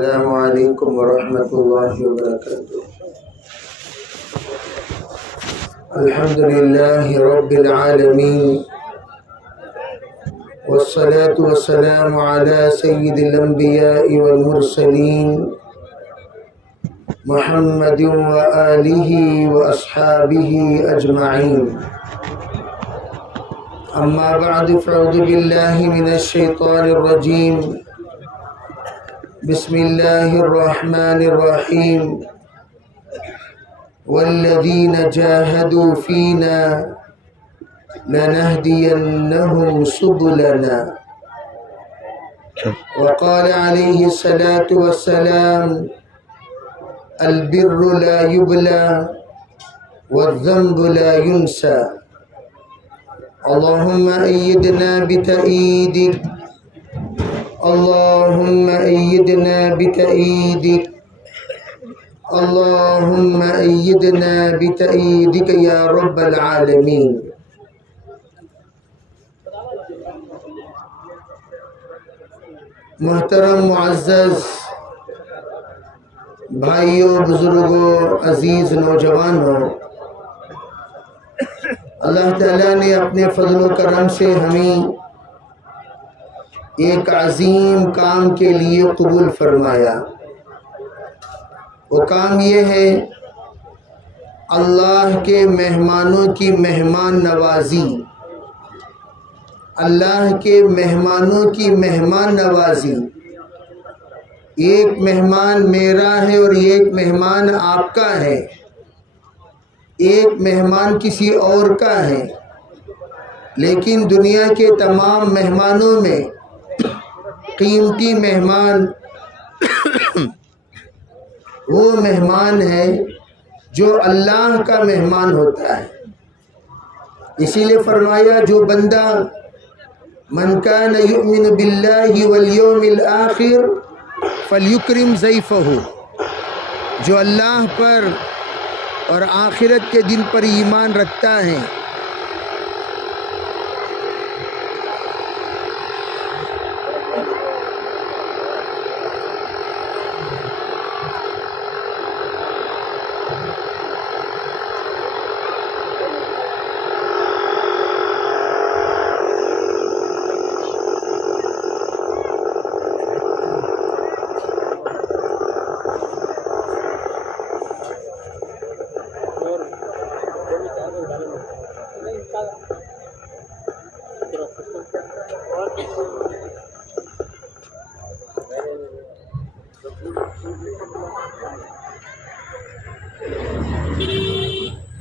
السلام علیکم ورحمۃ اللہ وبرکاتہ۔ الحمد للہ رب العالمین والصلاة والسلام علی سید الانبیاء والمرسلین محمد وآلہ واصحابہ اجمعین، اما بعد فاعوذ باللہ من الشیطان الرجیم، بسم اللہ الرحمن الرحیم، والذین جاہدوا فینا لنہدینہم سبلنا، وقال علیہ الصلاة والسلام البر لا یبلی والذنب لا ینسى، اللہم ایدنا بتأییدک، اللہم ایدنا بتأییدک، اللہم ایدنا بتأییدک یا رب العالمین۔ محترم معزز بھائیوں، بزرگوں، عزیز نوجوانوں، اللہ تعالیٰ نے اپنے فضل و کرم سے ہمیں ایک عظیم کام کے لیے قبول فرمایا۔ وہ کام یہ ہے اللہ کے مہمانوں کی مہمان نوازی، اللہ کے مہمانوں کی مہمان نوازی۔ ایک مہمان میرا ہے اور ایک مہمان آپ کا ہے، ایک مہمان کسی اور کا ہے، لیکن دنیا کے تمام مہمانوں میں قیمتی مہمان وہ مہمان ہے جو اللہ کا مہمان ہوتا ہے۔ اسی لیے فرمایا جو بندہ من کان یؤمن باللہ والیوم الآخر فلیکرم ضیفہ، جو اللہ پر اور آخرت کے دن پر ایمان رکھتا ہے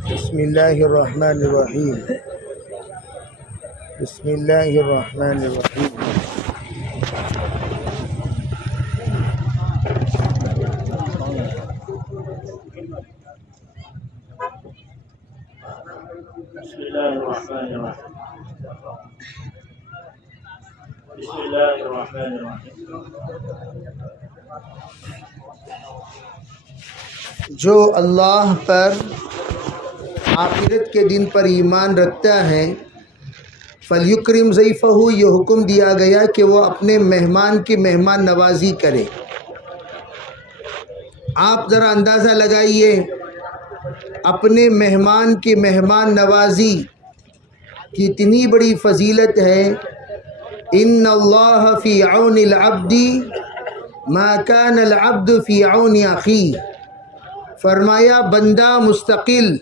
بسم اللہ الرحمن الرحیم، بسم اللہ الرحمن الرحیم۔ بسم اللہ الرحمن الرحیم، بسم اللہ الرحمن الرحیم۔ جو اللہ پر آخرت کے دن پر ایمان رکھتا ہے فلیکرم ضیفہ، یہ حکم دیا گیا کہ وہ اپنے مہمان کی مہمان نوازی کرے۔ آپ ذرا اندازہ لگائیے اپنے مہمان کی مہمان نوازی کی اتنی بڑی فضیلت ہے۔ ان اللہ فی عون العبد ما کان العبد فی عون اخیہ، فرمایا بندہ مستقل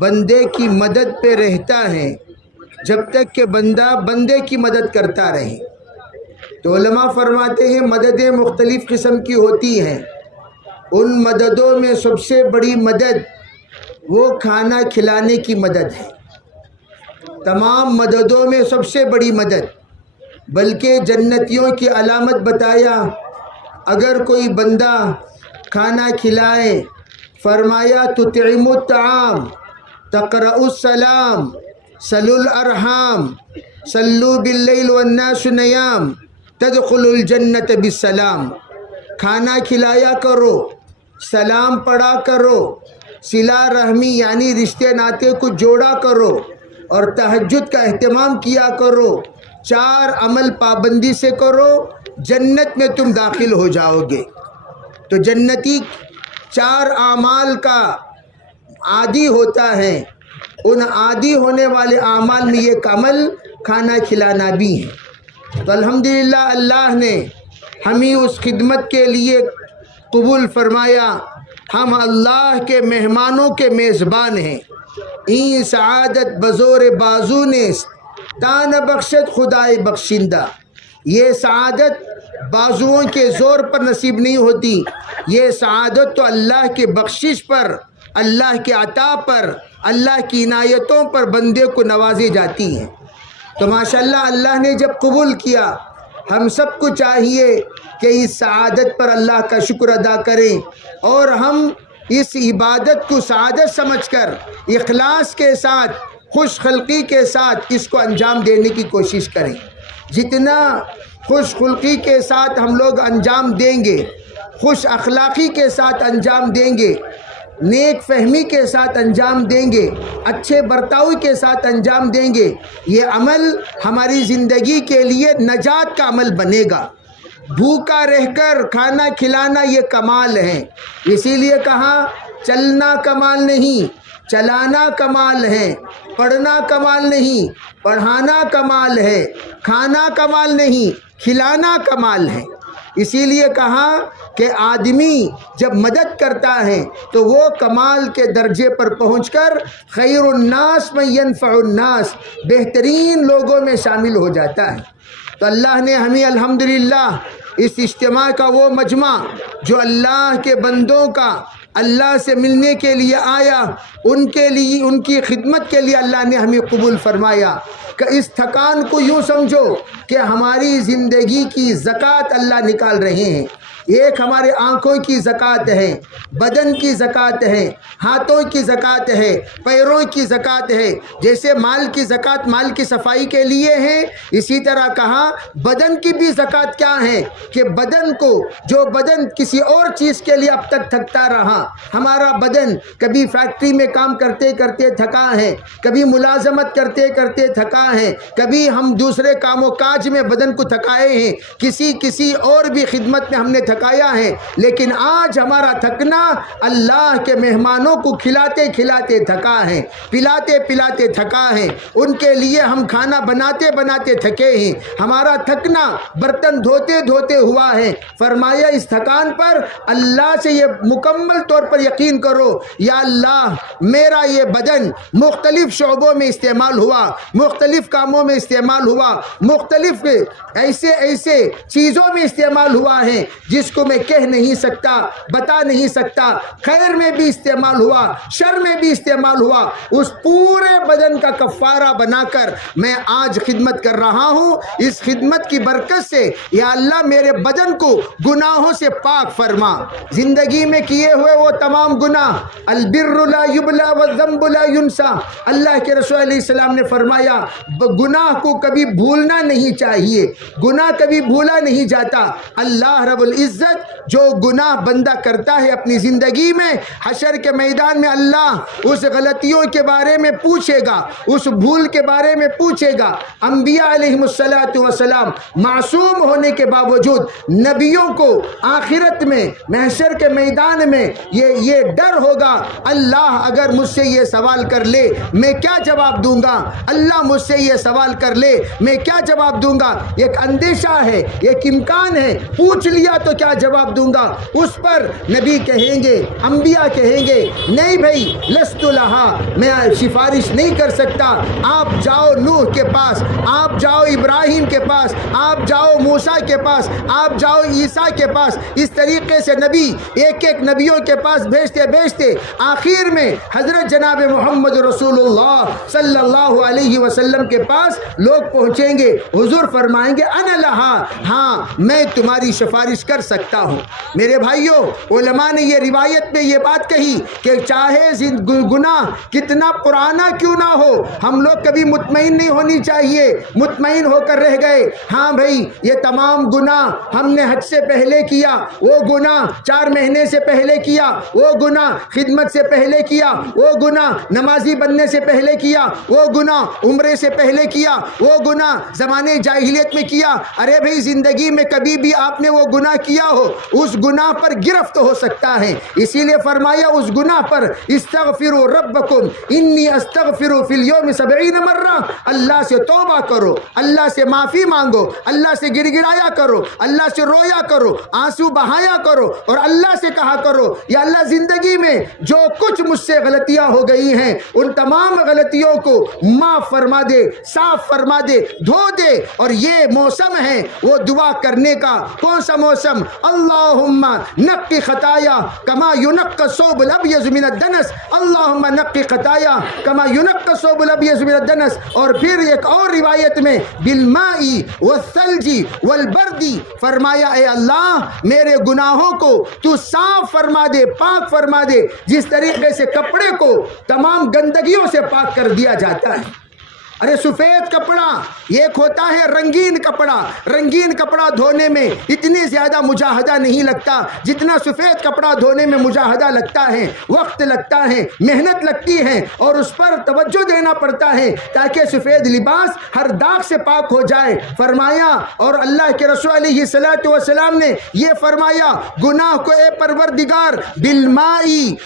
بندے کی مدد پہ رہتا ہے جب تک کہ بندہ بندے کی مدد کرتا رہے۔ تو علماء فرماتے ہیں مددیں مختلف قسم کی ہوتی ہیں، ان مددوں میں سب سے بڑی مدد وہ کھانا کھلانے کی مدد ہے، تمام مددوں میں سب سے بڑی مدد۔ بلکہ جنتیوں کی علامت بتایا، اگر کوئی بندہ کھانا کھلائے، فرمایا تطعم الطعام، تقرأ السلام، صلوا الارحام، صلوا باللیل والناس نیام، تدخل الجنت بالسلام۔ کھانا کھلایا کرو، سلام پڑھا کرو، صلہ رحمی یعنی رشتے ناطے کو جوڑا کرو، اور تہجد کا اہتمام کیا کرو۔ 4 عمل پابندی سے کرو، جنت میں تم داخل ہو جاؤ گے۔ تو جنتی 4 اعمال کا عادی ہوتا ہے، ان عادی ہونے والے اعمال میں یہ عمل کھانا کھلانا بھی ہے۔ تو الحمدللہ اللہ نے ہمیں اس خدمت کے لیے قبول فرمایا، ہم اللہ کے مہمانوں کے میزبان ہیں۔ این سعادت بزور بازو نیست، تان بخشت خدائے بخشندہ۔ یہ سعادت بازوؤں کے زور پر نصیب نہیں ہوتی، یہ سعادت تو اللہ کے بخشش پر، اللہ کے عطا پر، اللہ کی عنایتوں پر بندے کو نوازی جاتی ہیں۔ تو ماشاءاللہ اللہ نے جب قبول کیا، ہم سب کو چاہیے کہ اس سعادت پر اللہ کا شکر ادا کریں، اور ہم اس عبادت کو سعادت سمجھ کر اخلاص کے ساتھ، خوش خلقی کے ساتھ اس کو انجام دینے کی کوشش کریں۔ جتنا خوش خلقی کے ساتھ ہم لوگ انجام دیں گے، خوش اخلاقی کے ساتھ انجام دیں گے، نیک فہمی کے ساتھ انجام دیں گے، اچھے برتاؤ کے ساتھ انجام دیں گے، یہ عمل ہماری زندگی کے لیے نجات کا عمل بنے گا۔ بھوکا رہ کر کھانا کھلانا یہ کمال ہے، اسی لیے کہا چلنا کمال نہیں، چلانا کمال ہے، پڑھنا کمال نہیں، پڑھانا کمال ہے، کھانا کمال نہیں، کھلانا کمال ہے۔ اسی لیے کہا کہ آدمی جب مدد کرتا ہے تو وہ کمال کے درجے پر پہنچ کر خیر الناس من ینفع الناس، بہترین لوگوں میں شامل ہو جاتا ہے۔ تو اللہ نے ہمیں الحمدللہ اس اجتماع کا وہ مجمع جو اللہ کے بندوں کا اللہ سے ملنے کے لیے آیا، ان کے لیے، ان کی خدمت کے لیے اللہ نے ہمیں قبول فرمایا۔ کہ اس تھکان کو یوں سمجھو کہ ہماری زندگی کی زکوٰۃ اللہ نکال رہے ہیں۔ ایک ہمارے آنکھوں کی زکوٰۃ ہے، بدن کی زکوٰۃ ہے، ہاتھوں کی زکوٰۃ ہے، پیروں کی زکوٰۃ ہے۔ جیسے مال کی زکوٰۃ مال کی صفائی کے لیے ہے، اسی طرح کہا بدن کی بھی زکوٰۃ کیا ہے کہ بدن کو، جو بدن کسی اور چیز کے لیے اب تک تھکتا رہا، ہمارا بدن کبھی فیکٹری میں کام کرتے کرتے تھکا ہے، کبھی ملازمت کرتے کرتے تھکا ہے، کبھی ہم دوسرے کام و کاج میں بدن کو تھکائے ہیں، کسی اور بھی خدمت میں ہم نے تھکایا ہے، لیکن آج ہمارا تھکنا اللہ کے مہمانوں کو کھلاتے کھلاتے تھکا ہے، پلاتے پلاتے تھکا ہے، ان کے لیے ہم کھانا بناتے بناتے تھکے ہیں، ہمارا تھکنا برتن دھوتے دھوتے ہوا ہے۔ فرمایا اس تھکان پر اللہ سے یہ مکمل طور پر یقین کرو، یا اللہ میرا یہ بدن مختلف شعبوں میں استعمال ہوا، مختلف کاموں میں استعمال ہوا، مختلف ایسے چیزوں میں استعمال ہوا ہے جس کو میں کہہ نہیں سکتا، بتا نہیں سکتا، خیر میں بھی استعمال ہوا، شر میں بھی استعمال ہوا، اس پورے بدن کا کفارہ بنا کر میں آج خدمت کر رہا ہوں۔ اس خدمت کی برکت سے یا اللہ میرے بدن کو گناہوں سے پاک فرما، زندگی میں کیے ہوئے وہ تمام گناہ، البر لا یبلا والذنب لا ینسا، اللہ کے رسول علیہ السلام نے فرمایا گناہ کو کبھی بھولنا نہیں چاہیے، گناہ کبھی بھولا نہیں جاتا۔ اللہ رب العزت جو گناہ بندہ کرتا ہے اپنی زندگی میں، حشر کے میدان میں اللہ اس غلطیوں کے بارے میں پوچھے گا، اس بھول کے بارے میں پوچھے گا۔ انبیاء علیہم السلام معصوم ہونے کے باوجود نبیوں کو آخرت میں محشر کے میدان میں یہ ڈر ہوگا، اللہ اگر مجھ سے یہ سوال کر لے میں کیا جواب دوں گا، اللہ مجھ سے یہ سوال کر لے میں کیا جواب دوں گا۔ ایک اندیشہ ہے، ایک امکان ہے، پوچھ لیا تو کیا جواب دوں گا۔ اس پر نبی کہیں گے، انبیاء کہیں گے نہیں بھائی لست لہا، میں سفارش نہیں کر سکتا، آپ جاؤ نوح کے پاس، آپ جاؤ ابراہیم کے پاس، آپ جاؤ موسیٰ کے پاس، آپ جاؤ عیسیٰ کے پاس۔ اس طریقے سے نبی ایک ایک نبیوں کے پاس بھیجتے بھیجتے آخر میں حضرت جناب محمد رسول اللہ صلی اللہ علیہ وسلم کے پاس لوگ پہنچیں گے، حضور فرمائیں گے انا لہا، ہاں میں تمہاری سفارش کر سکتا ہوں۔ میرے بھائیوں، علماء نے یہ روایت میں یہ بات کہی کہ چاہے گناہ کتنا پرانا کیوں نہ ہو، ہم لوگ کبھی مطمئن نہیں ہونی چاہیے، مطمئن ہو کر رہ گئے ہاں بھائی یہ تمام گناہ ہم نے حج سے پہلے کیا، وہ گناہ 4 مہینے سے پہلے کیا، وہ گناہ خدمت سے پہلے کیا، وہ گناہ نمازی بننے سے پہلے کیا، وہ گناہ عمرے سے پہلے کیا، وہ گناہ زمانے جاہلیت میں کیا۔ ارے بھائی زندگی میں کبھی بھی آپ نے وہ گناہ کیا ہو اس گناہ پر گرفت ہو سکتا ہے. اسی لیے فرمایا اس گناہ پر استغفروا ربکم انی استغفر فی اليوم 70 مرہ. اللہ سے توبہ کرو, اللہ سے معافی مانگو, اللہ سے گر گرایا کرو, اللہ سے رویا کرو, آنسو بہایا کرو, اور اللہ سے کہا کرو یا اللہ زندگی میں جو کچھ مجھ سے غلطیاں ہو گئی ہیں ان تمام غلطیوں کو معاف فرما دے, صاف فرما دے, دھو دے. اور یہ موسم ہے وہ دعا کرنے کا. کون سا موسم؟ اللہم نقی خطایا کما ینقی الثوب الابیض من الدنس, اللہم نقی خطایا کما ینقی الثوب الابیض من الدنس. اور پھر ایک اور روایت میں بالماء والثلج والبرد, فرمایا اے اللہ میرے گناہوں کو تو صاف فرما دے, پاک فرما دے, جس طریقے سے کپڑے کو تمام گندگیوں سے پاک کر دیا جاتا ہے. ارے سفید کپڑا ایک ہوتا ہے رنگین کپڑا. رنگین کپڑا دھونے میں اتنی زیادہ مجاہدہ نہیں لگتا جتنا سفید کپڑا دھونے میں مجاہدہ لگتا ہے, وقت لگتا ہے, محنت لگتی ہے, اور اس پر توجہ دینا پڑتا ہے تاکہ سفید لباس ہر داغ سے پاک ہو جائے. فرمایا اور اللہ کے رسول علیہ الصلوۃ والسلام نے یہ فرمایا گناہ کو اے پروردگار بالماء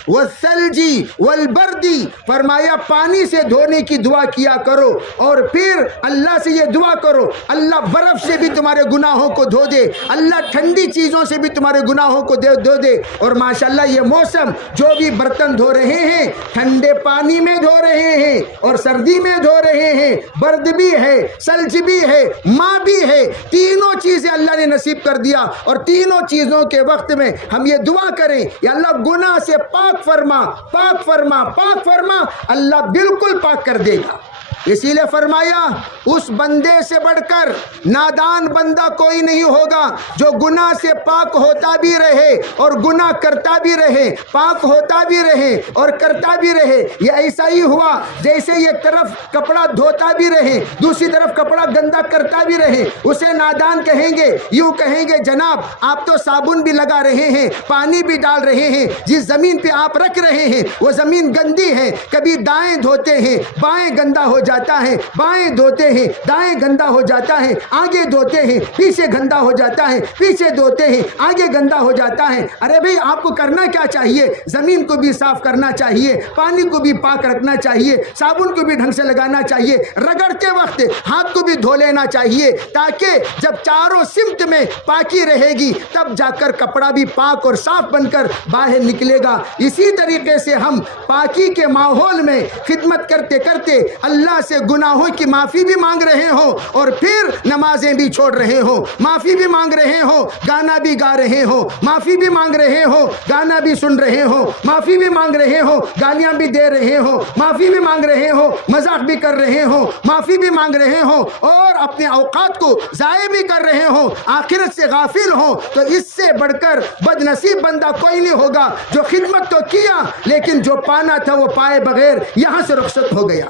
والثلج والبرد, فرمایا پانی سے دھونے کی دعا کیا کرو. اور پھر اللہ سے یہ دعا کرو اللہ برف سے بھی تمہارے گناہوں کو دھو دے, اللہ ٹھنڈی چیزوں سے بھی تمہارے گناہوں کو دھو دے. اور ماشاءاللہ یہ موسم جو بھی برتن دھو رہے ہیں ٹھنڈے پانی میں دھو رہے ہیں اور سردی میں دھو رہے ہیں, برد بھی ہے, سلج بھی ہے, ماں بھی ہے, تینوں چیزیں اللہ نے نصیب کر دیا. اور تینوں چیزوں کے وقت میں ہم یہ دعا کریں یا اللہ گناہ سے پاک فرما, پاک فرما, پاک فرما, اللہ بالکل پاک کر دے گا. اسی لیے فرمایا اس بندے سے بڑھ کر نادان بندہ کوئی نہیں ہوگا جو گناہ سے پاک ہوتا بھی رہے اور گناہ کرتا بھی رہے, پاک ہوتا بھی رہے اور کرتا بھی رہے. یہ ایسا ہی ہوا جیسے ایک طرف کپڑا دھوتا بھی رہے دوسری طرف کپڑا گندا کرتا بھی رہے. اسے نادان کہیں گے, یوں کہیں گے جناب آپ تو صابن بھی لگا رہے ہیں, پانی بھی ڈال رہے ہیں, جس زمین پہ آپ رکھ رہے ہیں وہ زمین گندی ہے. کبھی دائیں دھوتے ہیں بائیں گندا ہو جاتا ہے, بائیں دھوتے ہیں دائیں گندا ہو جاتا ہے, آگے دھوتے ہیں پیچھے گندا ہو جاتا ہے, پیچھے دھوتے ہیں آگے گندا ہو جاتا ہے. ارے بھئی آپ کو کرنا کیا چاہیے؟ زمین کو بھی صاف کرنا چاہیے, پانی کو بھی پاک رکھنا چاہیے, صابن کو بھی ڈھنگ سے لگانا چاہیے, رگڑتے وقت ہاتھ کو بھی دھو لینا چاہیے, تاکہ جب چاروں سمت میں پاکی رہے گی تب جا کر کپڑا بھی پاک اور صاف بن کر باہر نکلے گا. اسی طریقے سے ہم پاکی کے ماحول میں خدمت کرتے کرتے اللہ سے گناہوں کی معافی بھی مانگ رہے ہو اور پھر نمازیں بھی چھوڑ رہے ہو, معافی بھی مانگ رہے ہو, گانا بھی گا رہے ہو, معافی بھی مانگ رہے ہو, گانا بھی سن رہے ہو, معافی بھی مانگ رہے ہو, گالیاں بھی دے رہے ہو, معافی بھی مانگ رہے ہو, مذاق بھی کر رہے ہو, معافی بھی مانگ رہے ہو, اور اپنے اوقات کو ضائع بھی کر رہے ہو, آخرت سے غافل ہو, تو اس سے بڑھ کر بد نصیب بندہ کوئی نہیں ہوگا جو خدمت تو کیا لیکن جو پانا تھا وہ پائے بغیر یہاں سے رخصت ہو گیا.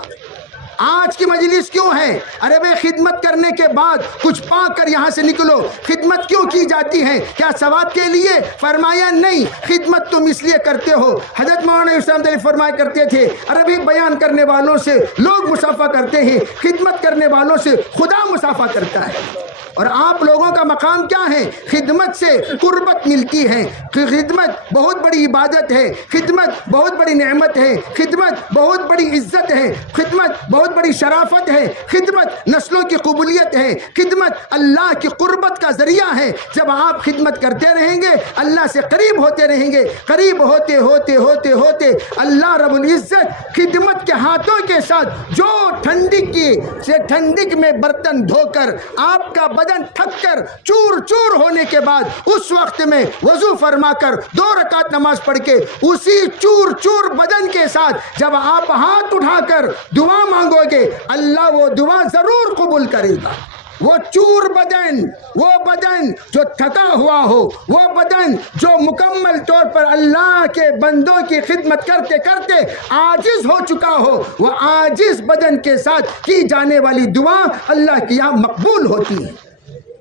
آج کی مجلس کیوں ہے؟ ارے بھائی خدمت کرنے کے بعد کچھ پا کر یہاں سے نکلو. خدمت کیوں کی جاتی ہے؟ کیا ثواب کے لیے؟ فرمایا نہیں, خدمت تم اس لیے کرتے ہو. حضرت مولانا اسلام علیہ فرمایا کرتے تھے ارے بھائی بیان کرنے والوں سے لوگ مصافحہ کرتے ہیں, خدمت کرنے والوں سے خدا مصافحہ کرتا ہے. اور آپ لوگوں کا مقام کیا ہے؟ خدمت سے قربت ملتی ہے. خدمت بہت بڑی عبادت ہے, خدمت بہت بڑی نعمت ہے, خدمت بہت بڑی عزت ہے, خدمت بہت بڑی شرافت ہے, خدمت نسلوں کی قبولیت ہے, خدمت اللہ کی قربت کا ذریعہ ہے. جب آپ خدمت کرتے رہیں گے اللہ سے قریب ہوتے رہیں گے. قریب ہوتے ہوتے ہوتے ہوتے اللہ رب العزت خدمت کے ہاتھوں کے ساتھ جو ٹھنڈک میں برتن دھو کر آپ کا بدن تھک کر چور چور ہونے کے بعد اس وقت میں وضو فرما کر 2 رکعت نماز پڑھ کے اسی چور چور بدن کے ساتھ جب آپ ہاتھ اٹھا کر دعا مانگو گے اللہ وہ دعا ضرور قبول کرے گا. وہ چور بدن, وہ بدن جو تھکا ہوا ہو, وہ بدن جو مکمل طور پر اللہ کے بندوں کی خدمت کرتے کرتے عاجز ہو چکا ہو, وہ عاجز بدن کے ساتھ کی جانے والی دعا اللہ کی یہاں مقبول ہوتی ہے.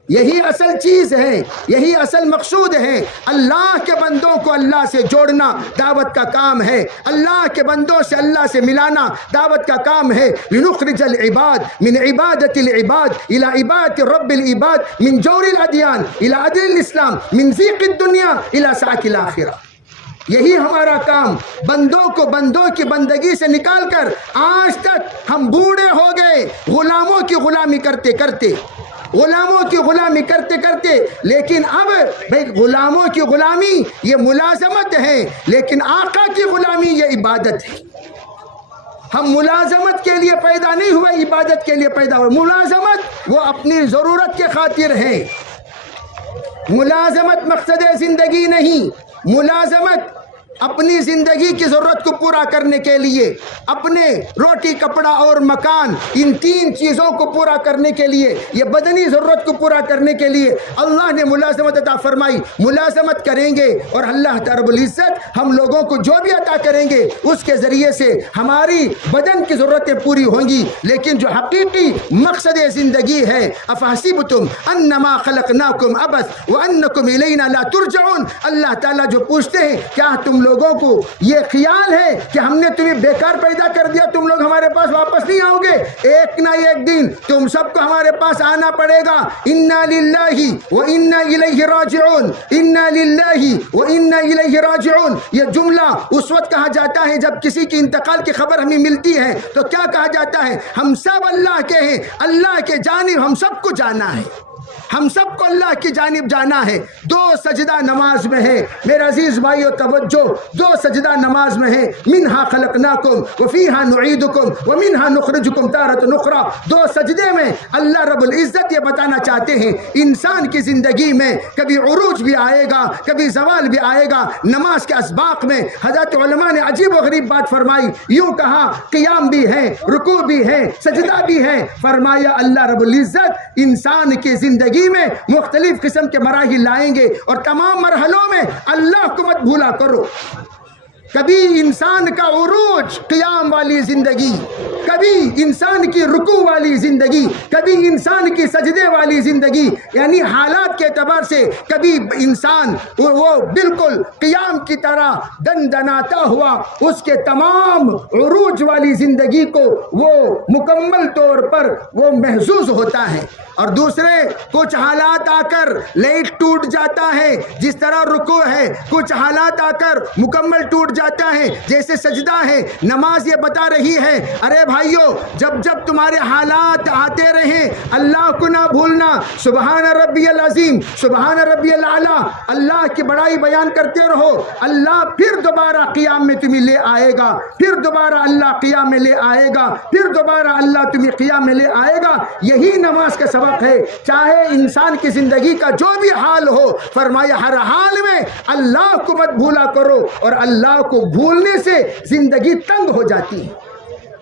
یہی اصل چیز ہے، یہی اصل مقصود ہے۔ اللہ کے بندوں کو اللہ سے جوڑنا دعوت کا کام ہے، اللہ کے بندوں سے اللہ سے ملانا دعوت کا کام ہے۔ لنخرج العباد من عبادت العباد الى عبادت رب العباد، من جور الادیان الى عدل الاسلام، من ضیق الدنیا الى سعة الآخرہ۔ یہی ہمارا کام، بندوں کو بندوں کی بندگی سے نکال کر آج تک ہم بوڑھے ہو گئے غلاموں کی غلامی کرتے کرتے، غلاموں کی غلامی کرتے کرتے، لیکن اب بھئی غلاموں کی غلامی یہ ملازمت ہے، لیکن آقا کی غلامی یہ عبادت ہے۔ ہم ملازمت کے لیے پیدا نہیں ہوئے، عبادت کے لیے پیدا ہوئے۔ ملازمت وہ اپنی ضرورت کے خاطر ہے، ملازمت مقصد زندگی نہیں، ملازمت اپنی زندگی کی ضرورت کو پورا کرنے کے لیے، اپنے روٹی کپڑا اور مکان ان تین چیزوں کو پورا کرنے کے لیے، یہ بدنی ضرورت کو پورا کرنے کے لیے اللہ نے ملازمت عطا فرمائی۔ ملازمت کریں گے اور اللہ رب العزت ہم لوگوں کو جو بھی عطا کریں گے اس کے ذریعے سے ہماری بدن کی ضرورتیں پوری ہوں گی، لیکن جو حقیقی مقصد زندگی ہے، افحسبتم انما خلقناکم عبث وانکم الینا لا ترجعون، اللہ تعالیٰ جو پوچھتے ہیں کیا تم لوگوں کو یہ خیال ہے کہ ہم نے تمہیں بیکار پیدا کر دیا، تم لوگ ہمارے پاس واپس نہیں آؤ گے؟ ایک نہ ایک دن تم سب کو ہمارے پاس آنا پڑے گا۔ انا للہ و انا الیہ راجعون، انا للہ و انا الیہ راجعون، یہ جملہ اس وقت کہا جاتا ہے جب کسی کی انتقال کی خبر ہمیں ملتی ہے تو کیا کہا جاتا ہے؟ ہم سب اللہ کے ہیں، اللہ کے جانب ہم سب کو جانا ہے، ہم سب کو اللہ کی جانب جانا ہے۔ دو سجدہ نماز میں ہے میرے عزیز بھائیو، توجہ، دو سجدہ نماز میں ہے، منہا خلقناکم وفیہا نعیدکم ومنہا نخرجکم تارۃ اخری۔ دو سجدے میں اللہ رب العزت یہ بتانا چاہتے ہیں انسان کی زندگی میں کبھی عروج بھی آئے گا، کبھی زوال بھی آئے گا۔ نماز کے اسباق میں حضرت علماء نے عجیب و غریب بات فرمائی، یوں کہا قیام بھی ہے، رکوع بھی ہے، سجدہ بھی ہے۔ فرمایا اللہ رب العزت انسان کی زندگی میں مختلف قسم کے مراحل لائیں گے، اور تمام مرحلوں میں اللہ کو مت بھولا کرو۔ کبھی انسان کا عروج قیام والی زندگی، کبھی انسان کی رکوع والی زندگی، کبھی انسان کی سجدے والی زندگی، یعنی حالات کے اعتبار سے کبھی انسان وہ بالکل قیام کی طرح دندناتا ہوا اس کے تمام عروج والی زندگی کو وہ مکمل طور پر وہ محسوس ہوتا ہے، اور دوسرے کچھ حالات آ کر لیٹ ٹوٹ جاتا ہے، جس طرح رکوع ہے، کچھ حالات آ کر مکمل ٹوٹ جاتا ہے جیسے سجدہ ہے۔ نماز یہ بتا رہی ہے ارے بھائیو، جب جب تمہارے حالات آتے رہیں اللہ کو نہ بھولنا، سبحان ربی العظیم، سبحان ربی الاعلیٰ، اللہ کی بڑائی بیان کرتے رہو، اللہ پھر دوبارہ قیام میں تمہیں لے آئے گا، پھر دوبارہ اللہ قیام میں لے آئے گا، پھر دوبارہ اللہ تمہیں قیام میں لے آئے گا۔ یہی نماز کا سبب ہے۔ چاہے انسان کی زندگی کا جو بھی حال ہو، فرمایا ہر حال میں اللہ کو مت بھولا کرو، اور اللہ کو بھولنے سے زندگی تنگ ہو جاتی ہے۔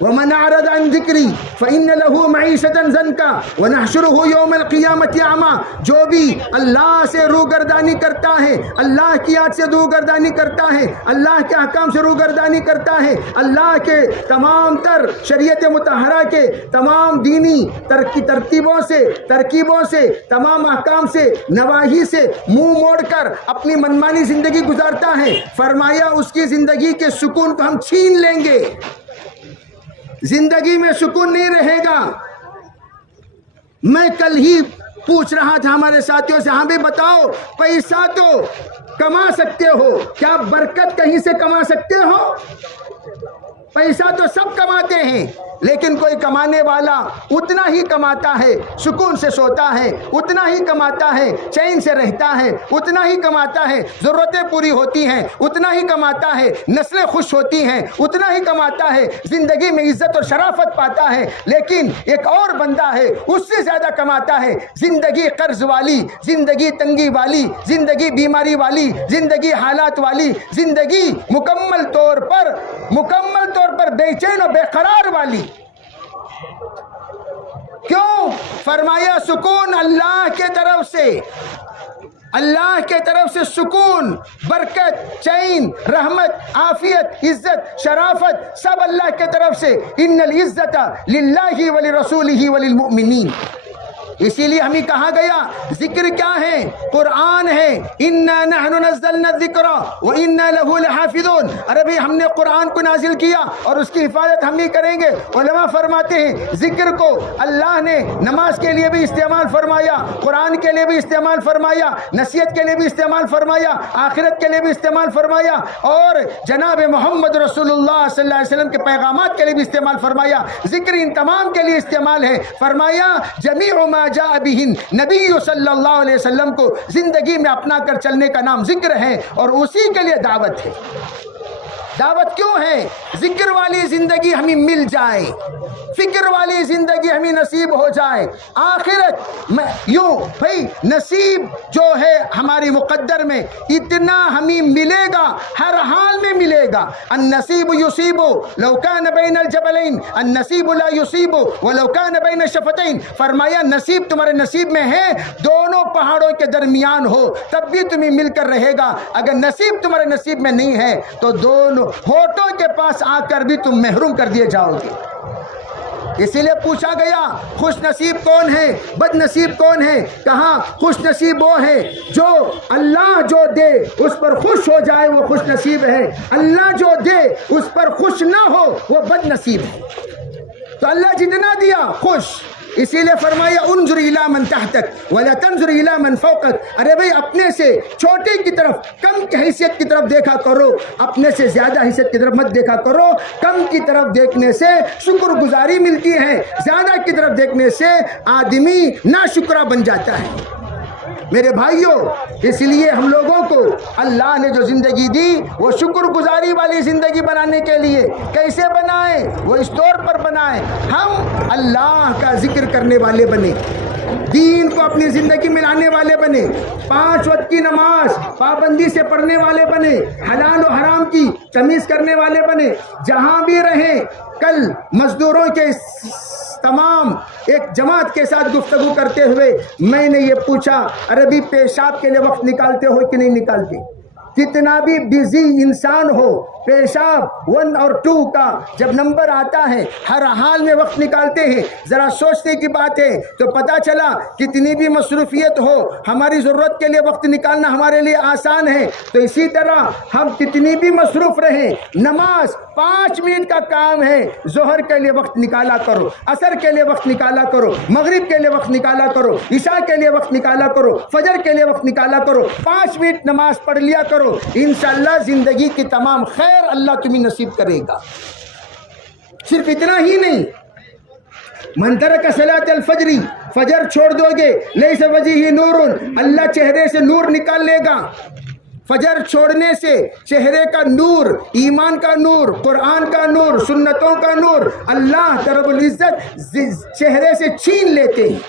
وَمَنْ أَعْرَضَ عَنْ ذِكْرِي فَإِنَّ لَهُ مَعِيشَةً ضَنْكًا وَنَحْشُرُهُ يَوْمَ الْقِيَامَةِ أَعْمَىٰ، جو بھی اللہ سے روگردانی کرتا ہے، اللہ کی یاد سے روگردانی کرتا ہے، اللہ کے احکام سے روگردانی کرتا ہے، اللہ کے تمام تر شریعت مطہرہ کے تمام دینی ترکیبوں سے تمام احکام سے نواہی سے منہ موڑ کر اپنی منمانی زندگی گزارتا ہے، فرمایا اس کی زندگی کے سکون کو ہم چھین لیں گے، زندگی میں سکون نہیں رہے گا۔ میں کل ہی پوچھ رہا تھا ہمارے ساتھیوں سے، ہاں بھی بتاؤ پیسہ تو کما سکتے ہو، کیا برکت کہیں سے کما سکتے ہو؟ پیسہ تو سب کماتے ہیں، لیکن کوئی کمانے والا اتنا ہی کماتا ہے، سکون سے سوتا ہے، اتنا ہی کماتا ہے، چین سے رہتا ہے، اتنا ہی کماتا ہے، ضرورتیں پوری ہوتی ہیں، اتنا ہی کماتا ہے، نسلیں خوش ہوتی ہیں، اتنا ہی کماتا ہے، زندگی میں عزت اور شرافت پاتا ہے۔ لیکن ایک اور بندہ ہے اس سے زیادہ کماتا ہے، زندگی قرض والی، زندگی تنگی والی، زندگی بیماری والی، زندگی حالات والی، زندگی مکمل طور پر بے چین و بے قرار والی۔ کیوں؟ فرمایا سکون اللہ کے طرف سے، اللہ کے طرف سے سکون، برکت، چین، رحمت، عافیت، عزت، شرافت سب اللہ کے طرف سے۔ ان العزت للہ ولرسولہ وللمؤمنین۔ اسی لیے ہمیں کہا گیا ذکر کیا ہے؟ قرآن ہے. انا نحن نزلنا الذکر وانا له لحافظون. ارے بھائی ہم نے قرآن کو نازل کیا اور اس کی حفاظت ہم ہی کریں گے. علماء فرماتے ہیں ذکر کو اللہ نے نماز کے لیے بھی استعمال فرمایا, قرآن کے لیے بھی استعمال فرمایا, نصیحت کے لیے بھی استعمال فرمایا, آخرت کے لیے بھی استعمال فرمایا, اور جناب محمد رسول اللہ صلی اللہ علیہ وسلم کے پیغامات کے لیے بھی استعمال فرمایا. ذکر ان تمام کے لیے استعمال ہے. فرمایا جمیع ما جاء بہ نبی صلی اللہ علیہ وسلم کو زندگی میں اپنا کر چلنے کا نام ذکر ہے, اور اسی کے لیے دعوت ہے. دعوت کیوں ہے؟ ذکر والی زندگی ہمیں مل جائے, فکر والی زندگی ہمیں نصیب ہو جائے. آخرت میں یوں بھائی نصیب جو ہے ہماری مقدر میں اتنا ہمیں ملے گا, ہر حال میں ملے گا. النصیب یصیب لو کان بین الجبلین, النصیب لا یصیب ولو کان بین الشفتین. فرمایا نصیب تمہارے نصیب میں ہے, دونوں پہاڑوں کے درمیان ہو تب بھی تمہیں مل کر رہے گا. اگر نصیب تمہارے نصیب میں نہیں ہے تو دونوں ہوٹوں کے پاس آ کر بھی تم محروم کر دیے جاؤ گے. اسی لیے پوچھا گیا خوش نصیب کون ہے, بد نصیب کون ہے؟ کہا خوش نصیب وہ ہے جو اللہ جو دے اس پر خوش ہو جائے, وہ خوش نصیب ہے. اللہ جو دے اس پر خوش نہ ہو وہ بد نصیب ہے. تو اللہ جتنا دیا خوش. اسی لیے فرمایا انظر الی من تحتک ولا تنظر الی من فوقک. ارے بھائی اپنے سے چھوٹے کی طرف, کم کی حیثیت کی طرف دیکھا کرو, اپنے سے زیادہ حیثیت کی طرف مت دیکھا کرو. کم کی طرف دیکھنے سے شکر گزاری ملتی ہے, زیادہ کی طرف دیکھنے سے آدمی ناشکرا بن جاتا ہے. میرے بھائیوں, اس لیے ہم لوگوں کو اللہ نے جو زندگی دی وہ شکر گزاری والی زندگی بنانے کے لیے کیسے بنائے؟ وہ اس طور پر بنائے ہم اللہ کا ذکر کرنے والے بنے, دین کو اپنی زندگی میں لانے والے بنے, 5 وقت کی نماز پابندی سے پڑھنے والے بنے, حلال و حرام کی تمیز کرنے والے بنے. جہاں بھی رہیں, کل مزدوروں کے تمام ایک جماعت کے ساتھ گفتگو کرتے ہوئے میں نے یہ پوچھا, عربی پیشاب کے لیے وقت نکالتے ہو کہ نہیں نکالتے؟ کتنا بھی بزی انسان ہو, پیشاب 1 اور 2 کا جب نمبر آتا ہے ہر حال میں وقت نکالتے ہیں. ذرا سوچنے کی بات ہے تو پتہ چلا کتنی بھی مصروفیت ہو ہماری ضرورت کے لیے وقت نکالنا ہمارے لیے آسان ہے. تو اسی طرح ہم کتنی بھی مصروف رہیں, نماز 5 منٹ کا کام ہے, ظہر کے لیے وقت نکالا کرو, عصر کے لیے وقت نکالا کرو, مغرب کے لیے وقت نکالا کرو, عشاء کے لیے وقت نکالا کرو, فجر کے لیے وقت نکالا کرو. 5 منٹ نماز پڑھ لیا کرو, انشاءاللہ زندگی کی تمام خیر اللہ تمہیں نصیب کرے گا. صرف اتنا ہی نہیں, من ترک صلاۃ الفجر, فجر چھوڑ دو گے لیس وجہہ نور, اللہ چہرے سے نور نکال لے گا. فجر چھوڑنے سے چہرے کا نور, ایمان کا نور, قرآن کا نور, سنتوں کا نور اللہ رب العزت چہرے سے چھین لیتے ہیں.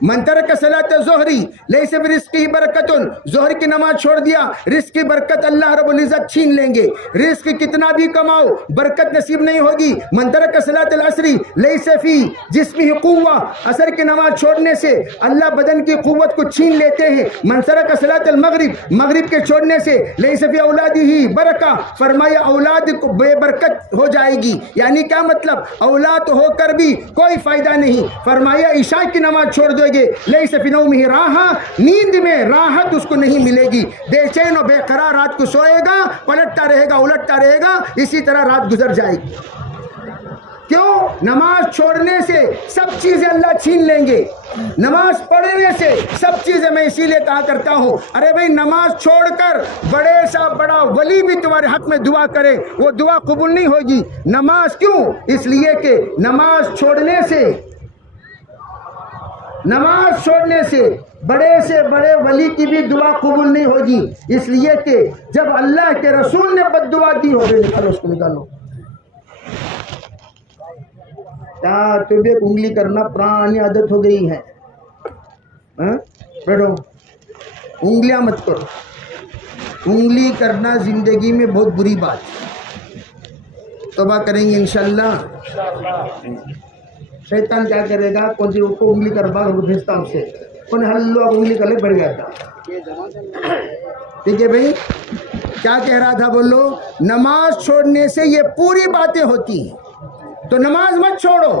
من ترک صلاۃ الظہر لیس برزقہ برکۃ, ظہر کی نماز چھوڑ دیا رزق کی برکت اللہ رب العزت چھین لیں گے. رزق کتنا بھی کماؤ برکت نصیب نہیں ہوگی. من ترک صلاۃ العصر لیس فی جسمہ قوہ, عصر کی نماز چھوڑنے سے اللہ بدن کی قوت کو چھین لیتے ہیں. من ترک صلاۃ المغرب, مغرب کے چھوڑنے سے لیس فی اولادہ برکہ, فرمایا اولاد کو بے برکت ہو جائے گی. یعنی کیا مطلب؟ اولاد ہو کر بھی کوئی فائدہ نہیں. فرمایا عشاء کی نماز چھوڑ دو گے لیس فی نومہ راحہ, نیند میں راحت اس کو نہیں ملے گی, بے چین و بے قرار رات کو سوئے گا, پلٹتا رہے گا, الٹتا رہے گا, اسی طرح رات گزر جائے گی. کیوں؟ نماز چھوڑنے سے سب چیزیں اللہ چھین لیں گے. نماز پڑھنے سے سب چیزیں, میں اسی لیے کہا کرتا ہوں ارے بھائی نماز چھوڑ کر بڑے سا بڑا ولی بھی تمہارے حق میں دعا کرے, وہ دعا قبول نہیں ہوگی. نماز کیوں؟ اس لیے کہ نماز چھوڑنے سے بڑے سے بڑے ولی کی بھی دعا قبول نہیں ہوگی. اس لیے کہ جب اللہ کے رسول نے بد دعا دی ہو, نکالو اس کو, نکالو. کیا تمہیں انگلی کرنا پرانی عادت ہو گئی ہے؟ بیٹھو, انگلیاں مت کرو. انگلی کرنا زندگی میں بہت بری بات ہے. توبہ کریں گے انشاءاللہ. شیطان کیا کرے گا, کون سی کو انگلی کر باغ بھیجتا ہوں سے, انہیں ہلو انگلی کر لے بڑھ گیا تھا. ٹھیک ہے بھائی, کیا کہہ رہا تھا بولو؟ نماز چھوڑنے سے یہ پوری باتیں ہوتی ہیں. تو نماز مت چھوڑو,